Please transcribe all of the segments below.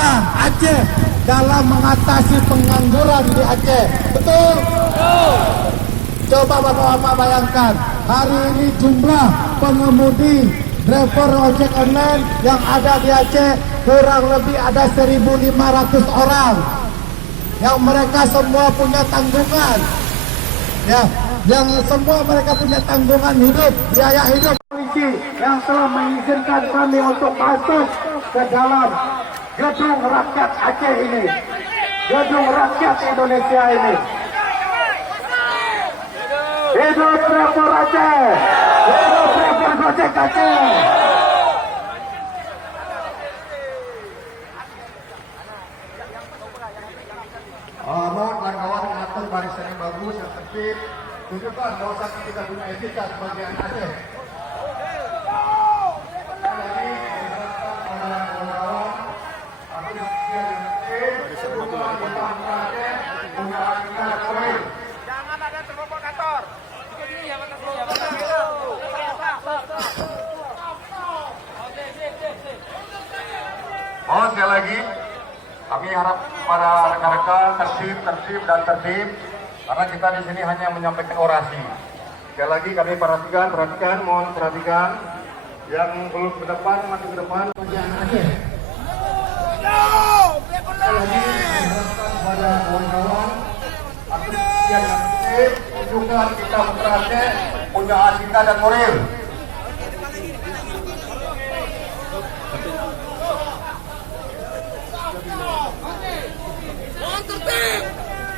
pemerintah Aceh dalam mengatasi pengangguran di Aceh. Betul? Coba Bapak-Bapak bayangkan, hari ini jumlah pengemudi driver ojek online yang ada di Aceh kurang lebih ada 1.500 orang. Yang mereka semua punya tanggungan. Ya, yang semua mereka punya tanggungan hidup, biaya hidup. Polisi yang telah mengizinkan kami untuk masuk ke dalam gedung rakyat Aceh ini, gedung rakyat Indonesia ini. Hidup driver Aceh, hidup driver Gojek Aceh. Mohon kawan-kawan mengatur barisan yang bagus, yang tertib. Tunjukkan bahwa kita punya etika sebagai anak Aceh. Jangan ada provokator. Oh, sekali lagi kami harap para rekan-rekan tertib karena kita di sini hanya menyampaikan orasi. Sekali lagi kami perhatikan, mohon perhatikan yang belum ke depan masih ke depan. Sekali lagi diharapkan kepada kawan-kawan yang tertib, tunjukkan kita beraceh punya etika dan moral.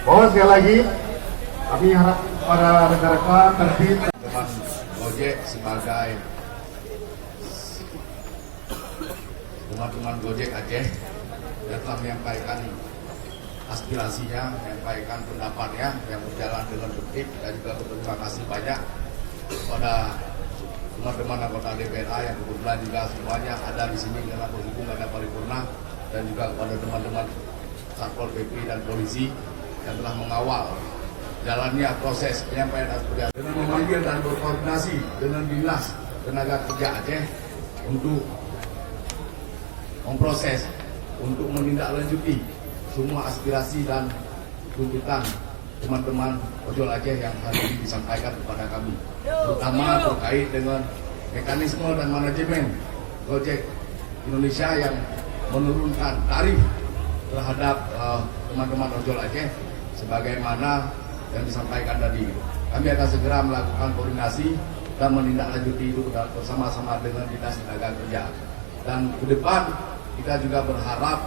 Oh, sekali lagi kami harap para rekan-rekan tertib. Teman Gojek sebagai teman-teman Gojek Aceh yang telah menyampaikan aspirasinya, menyampaikan pendapatnya yang berjalan dengan tertib, dan juga berterima kasih banyak kepada teman-teman anggota DPRA yang kebetulan juga semuanya ada di sini dalam berhubung pada paripurna, dan juga kepada teman-teman Satpol PP dan polisi yang telah mengawal jalannya proses penyampaian aspirasi dengan memanggil dan berkoordinasi dengan Dinas Tenaga Kerja Aceh untuk memproses, untuk menindaklanjuti semua aspirasi dan tuntutan teman-teman ojol Aceh yang hari ini disampaikan kepada kami, terutama terkait dengan mekanisme dan manajemen Gojek Indonesia yang menurunkan tarif terhadap teman-teman ojol Aceh sebagaimana yang disampaikan tadi. Kami akan segera melakukan koordinasi dan menindaklanjuti itu bersama-sama dengan Dinas Tenaga Kerja. Dan ke depan kita juga berharap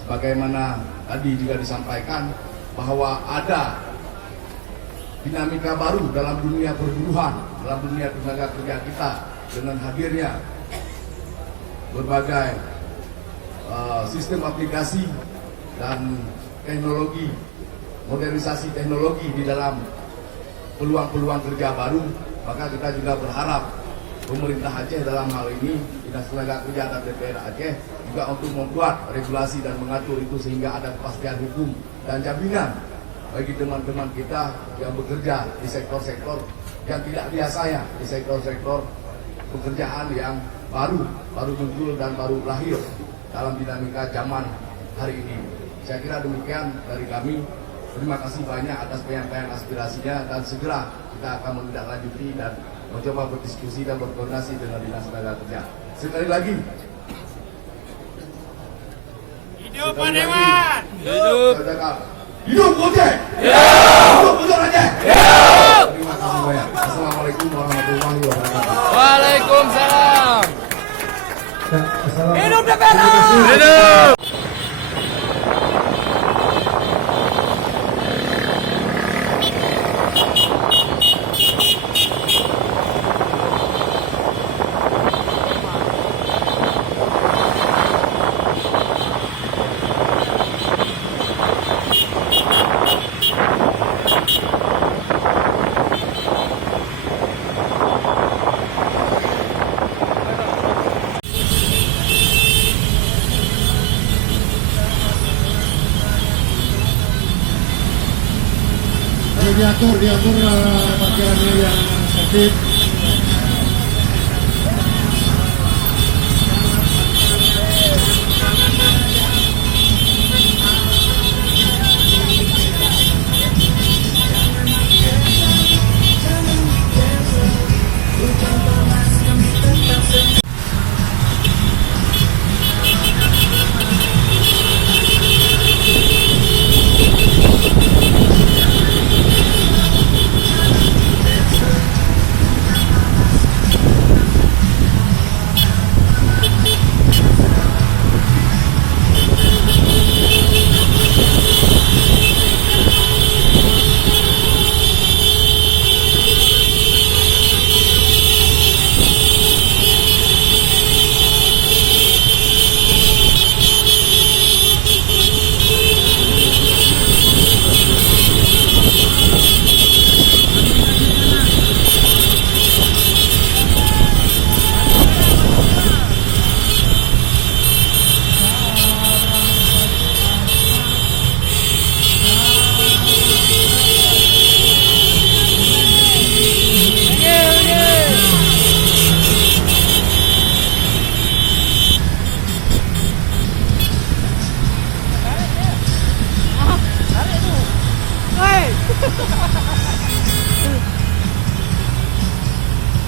sebagaimana tadi juga disampaikan bahwa ada dinamika baru dalam dunia perburuhan, dalam dunia tenaga kerja kita dengan hadirnya berbagai sistem aplikasi dan teknologi, modernisasi teknologi di dalam peluang-peluang kerja baru. Maka kita juga berharap pemerintah Aceh dalam hal ini Dinas Tenaga Kerja dan DPR Aceh juga untuk membuat regulasi dan mengatur itu sehingga ada kepastian hukum dan jaminan bagi teman-teman kita yang bekerja di sektor-sektor yang tidak biasa, ya, di sektor-sektor pekerjaan yang baru muncul dan baru lahir dalam dinamika zaman hari ini. Saya kira demikian dari kami. Terima kasih banyak atas penyampaian aspirasinya, dan segera kita akan menindaklanjuti dan mencoba berdiskusi dan berkoordinasi dengan Dinas Tenaga Kerja. Sekali lagi, Hidup Pak Dewan! hidup Gojek! Hidup Gojek Aceh! Terima kasih banyak. Assalamualaikum warahmatullahi wabarakatuh. Waalaikumsalam. Hidup DPR! Hidup! diatur parkirannya yang tertib.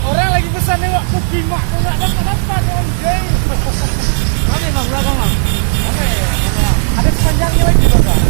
Orang lagi pesan lewat kopi mak kau nggak dapat anjing. Mana bang belakang bang? Ada sepanjangnya lagi bang.